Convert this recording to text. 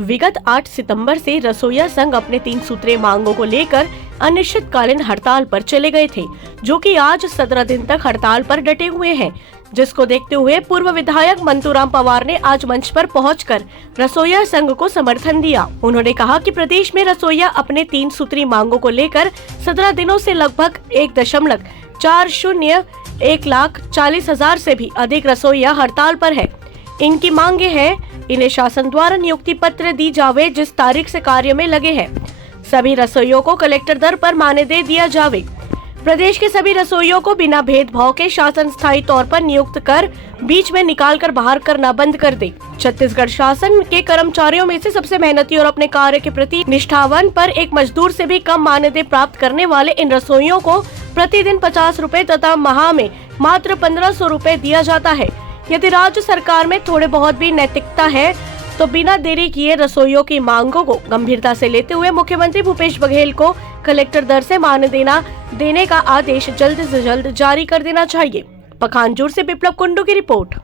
विगत 8 सितंबर से रसोइया संघ अपने 3 सूत्रीय मांगों को लेकर अनिश्चितकालीन हड़ताल पर चले गए थे, जो कि आज 17 दिन तक हड़ताल पर डटे हुए हैं। जिसको देखते हुए पूर्व विधायक मंतूराम पवार ने आज मंच पर पहुंचकर रसोइया संघ को समर्थन दिया। उन्होंने कहा कि प्रदेश में रसोइया अपने 3 सूत्री मांगों को लेकर 17 दिनों से लगभग 1,40,00,000 से भी अधिक रसोइया हड़ताल पर है। इनकी मांगे हैं, इन्हें शासन द्वारा नियुक्ति पत्र दी जावे जिस तारीख से कार्य में लगे हैं। सभी रसोइयों को कलेक्टर दर पर मानदेय दिया जावे। प्रदेश के सभी रसोइयों को बिना भेदभाव के शासन स्थायी तौर पर नियुक्त कर बीच में निकाल कर बाहर करना बंद कर दे। छत्तीसगढ़ शासन के कर्मचारियों में से सबसे मेहनती और अपने कार्य के प्रति निष्ठावान पर एक मजदूर से भी कम मानदेय प्राप्त करने वाले इन रसोइयों को प्रतिदिन 50 रुपए तथा माह में मात्र 1500 रुपए दिया जाता है। यदि राज्य सरकार में थोड़े बहुत भी नैतिकता है तो बिना देरी किए रसोइयों की मांगों को गंभीरता से लेते हुए मुख्यमंत्री भूपेश बघेल को कलेक्टर दर से मानदेय देने का आदेश जल्द से जल्द जारी कर देना चाहिए। पखानजोर से बिप्लब कुंडू की रिपोर्ट।